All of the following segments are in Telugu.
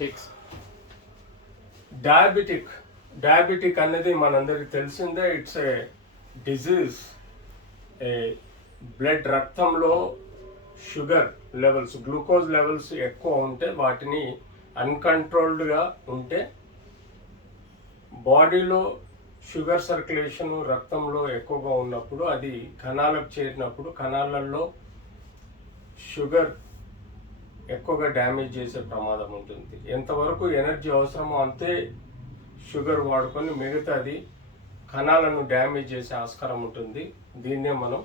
టిక్స్. డయాబెటిక్ అనేది మనందరికి తెలిసిందే. It's a disease. ఏ రక్తంలో షుగర్ లెవెల్స్, గ్లూకోజ్ లెవెల్స్ ఎక్కువ ఉంటే, వాటిని అన్కంట్రోల్డ్గా ఉంటే బాడీలో షుగర్ సర్క్యులేషన్ రక్తంలో ఎక్కువగా ఉన్నప్పుడు అది కణాలకు చేరినప్పుడు కణాలలో షుగర్ ఎక్కువగా డ్యామేజ్ చేసే ప్రమాదం ఉంటుంది. ఎంతవరకు ఎనర్జీ అవసరమో అంతే షుగర్ వాడుకొని మిగతాది కణాలను డ్యామేజ్ చేసే ఆస్కారం ఉంటుంది. దీన్నే మనం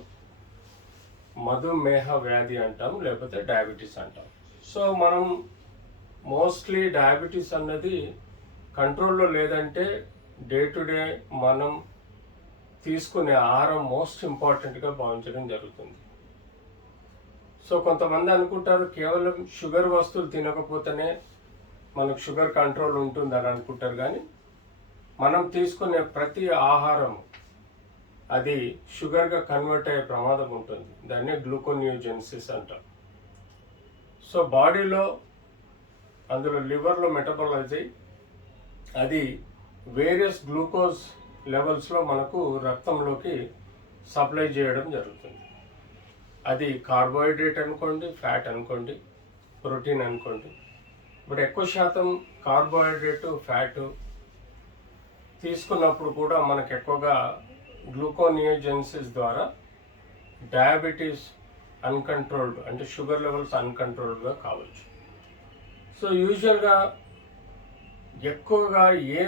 మధుమేహ వ్యాధి అంటాం, లేకపోతే డయాబెటీస్ అంటాం. సో మనం మోస్ట్లీ డయాబెటీస్ అన్నది కంట్రోల్లో లేదంటే డే టు డే మనం తీసుకునే ఆహారం మోస్ట్ ఇంపార్టెంట్గా భావించడం జరుగుతుంది. సో కొంతమంది అనుకుంటారు కేవలం షుగర్ వస్తువులు తినకపోతేనే మనకు షుగర్ కంట్రోల్ ఉంటుందని అనుకుంటారు, కానీ మనం తీసుకునే ప్రతి ఆహారం అది షుగర్గా కన్వర్ట్ అయ్యే ప్రమాదం ఉంటుంది. దాన్నే గ్లూకోనియోజెనిసిస్ అంటాం. సో బాడీలో అందులో లివర్లో మెటబాలైజ్ అయ్యి అది వేరియస్ గ్లూకోజ్ లెవెల్స్లో మనకు రక్తంలోకి సప్లై చేయడం జరుగుతుంది. అది కార్బోహైడ్రేట్ అనుకోండి, ఫ్యాట్ అనుకోండి, ప్రోటీన్ అనుకోండి. బట్ ఎక్కువ శాతం కార్బోహైడ్రేటు, ఫ్యాటు తీసుకున్నప్పుడు కూడా మనకు ఎక్కువగా గ్లూకోనియోజెనిసిస్ ద్వారా డయాబెటీస్ అన్కంట్రోల్డ్, అంటే షుగర్ లెవెల్స్ అన్కంట్రోల్డ్గా కావచ్చు. సో యూజువల్గా ఎక్కువగా ఏ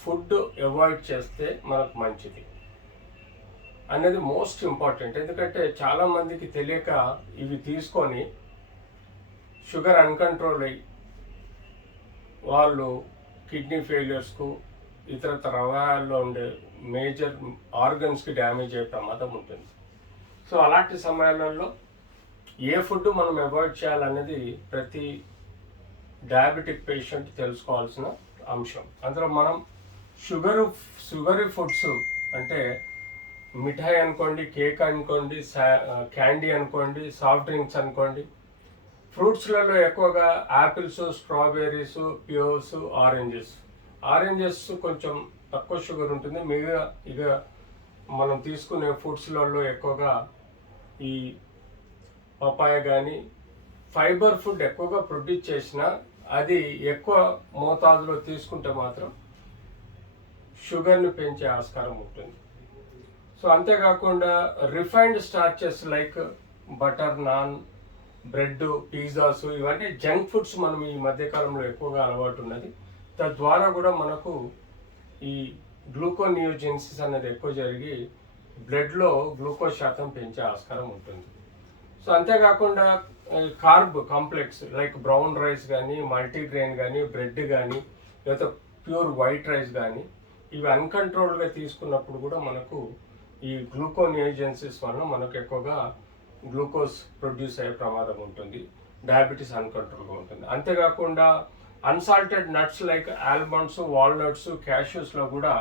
ఫుడ్ అవాయిడ్ చేస్తే మనకు మంచిది అనేది మోస్ట్ ఇంపార్టెంట్. ఎందుకంటే చాలామందికి తెలియక ఇవి తీసుకొని షుగర్ అన్కంట్రోల్ అయ్యి వాళ్ళు కిడ్నీ ఫెయిలియర్స్కు, ఇతర అవయవాల్లో ఉండే మేజర్ ఆర్గన్స్కి డ్యామేజ్ అయ్యే ప్రమాదం ఉంటుంది. సో అలాంటి సమయాలలో ఏ ఫుడ్ మనం అవాయిడ్ చేయాలనేది ప్రతి డయాబెటిక్ పేషెంట్ తెలుసుకోవాల్సిన అంశం. అందులో మనం షుగరీ ఫుడ్స్ అంటే మిఠాయి అనుకోండి, కేక్ అనుకోండి, క్యాండీ అనుకోండి, సాఫ్ట్ డ్రింక్స్ అనుకోండి. ఫ్రూట్స్లలో ఎక్కువగా యాపిల్స్, స్ట్రాబెర్రీస్, పియోర్స్, ఆరెంజెస్ కొంచెం తక్కువ షుగర్ ఉంటుంది. ఇక మనం తీసుకునే ఫుడ్స్లలో ఎక్కువగా ఈ పపాయ కానీ ఫైబర్ ఫుడ్ ఎక్కువగా ప్రొడ్యూస్ చేసిన అది ఎక్కువ మోతాదులో తీసుకుంటే మాత్రం షుగర్ని పెంచే ఆస్కారం ఉంటుంది. సో అంతేకాకుండా refined starches like butter, non, bread, pizzas, ఇవన్నీ జంక్ ఫుడ్స్ మనం ఈ మధ్యకాలంలో ఎక్కువగా అలవాటు ఉన్నది. తద్వారా కూడా మనకు ఈ గ్లూకోనియోజెనిసిస్ అనేది ఎక్కువ జరిగి బ్లడ్లో గ్లూకోజ్ శాతం పెంచే ఆస్కారం ఉంటుంది. సో అంతేకాకుండా carb complex like brown rice కానీ, మల్టీగ్రెయిన్ కానీ, బ్రెడ్ కానీ, లేదా ప్యూర్ వైట్ రైస్ కానీ, ఇవి అన్కంట్రోల్డ్గా తీసుకున్నప్పుడు కూడా మనకు ఈ గ్లూకోనియోజెనిసిస్ వలన మనకు ఎక్కువగా గ్లూకోజ్ ప్రొడ్యూస్ అయ్యే ప్రమాదం ఉంటుంది. డయాబెటీస్ అన్కంట్రోల్గా ఉంటుంది. అంతేకాకుండా unsalted nuts like almonds, walnuts, క్యాష్యూస్లో కూడా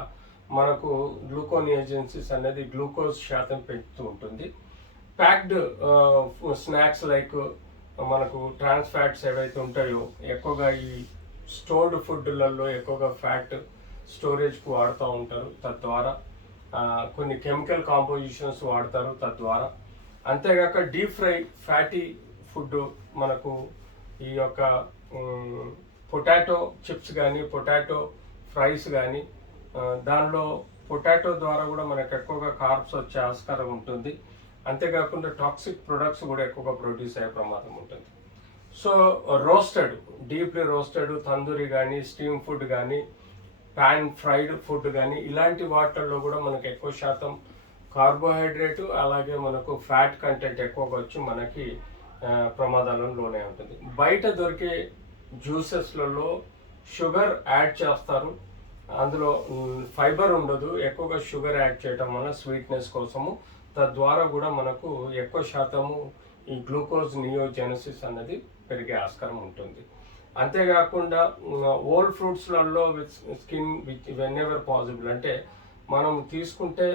మనకు గ్లూకోనియోజెనిసిస్ అనేది గ్లూకోజ్ శాతం పెంచుతూ ఉంటుంది. ప్యాక్డ్ స్నాక్స్ లైక్ మనకు ట్రాన్స్ ఫ్యాట్స్ ఏవైతే ఉంటాయో ఎక్కువగా ఈ స్టోర్డ్ ఫుడ్లలో ఎక్కువగా ఫ్యాట్ స్టోరేజ్కు వాడుతూ ఉంటారు. తద్వారా కొన్ని కెమికల్ కాంపోజిషన్స్ వాడతారు తద్వారా. అంతేగాక డీప్ ఫ్రై ఫ్యాటీ ఫుడ్ మనకు ఈ యొక్క పొటాటో చిప్స్ కానీ, పొటాటో ఫ్రైస్ కానీ, దానిలో పొటాటో ద్వారా కూడా మనకు ఎక్కువగా కార్బ్స్ వచ్చే ఆస్కారం ఉంటుంది. అంతేకాకుండా టాక్సిక్ ప్రొడక్ట్స్ కూడా ఎక్కువగా ప్రొడ్యూస్ అయ్యే ప్రమాదం ఉంటుంది. So roasted, deeply roasted tandoori కానీ, స్టీమ్ ఫుడ్ కానీ, పాన్ ఫ్రైడ్ ఫుడ్ కానీ, ఇలాంటి వాటిల్లో కూడా మనకు ఎక్కువ శాతం కార్బోహైడ్రేట్ అలాగే మనకు ఫ్యాట్ కంటెంట్ ఎక్కువగా వచ్చి మనకి ప్రమాదాలను లోనే ఉంటుంది. బయట దొరికే జ్యూసెస్లలో షుగర్ యాడ్ చేస్తారు, అందులో ఫైబర్ ఉండదు. ఎక్కువగా షుగర్ యాడ్ చేయడం వల్ల స్వీట్నెస్ కోసము, తద్వారా కూడా మనకు ఎక్కువ శాతము ఈ గ్లూకోజ్ నియోజెనిసిస్ అనేది పెరిగే ఆస్కారం ఉంటుంది. అంతేకాకుండా ఓల్ ఫ్రూట్స్లలో with skin whenever possible, అంటే మనం తీసుకుంటే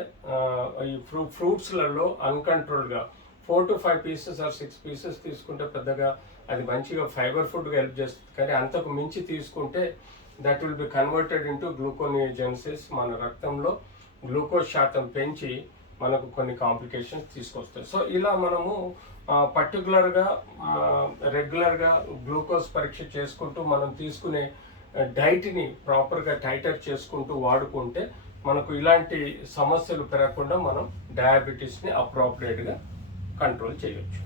ఈ ఫ్రూట్స్లలో అన్కంట్రోల్గా 4 to 5 pieces or 6 pieces తీసుకుంటే పెద్దగా అది మంచిగా ఫైబర్ ఫుడ్గా హెల్ప్ చేస్తుంది. కానీ అంతకు మించి తీసుకుంటే that will be converted into gluconeogenesis, మన రక్తంలో గ్లూకోజ్ శాతం పెంచి మనకు కొన్ని కాంప్లికేషన్స్ తీసుకొస్తాయి. సో ఇలా మనము పర్టికులర్గా రెగ్యులర్గా గ్లూకోజ్ పరీక్ష చేసుకుంటూ మనం తీసుకునే డైట్ని ప్రాపర్గా టైటర్ చేసుకుంటూ వాడుకుంటే మనకు ఇలాంటి సమస్యలు పెరగకుండా మనం డయాబెటీస్ని అప్రోప్రియేట్గా కంట్రోల్ చేయొచ్చు.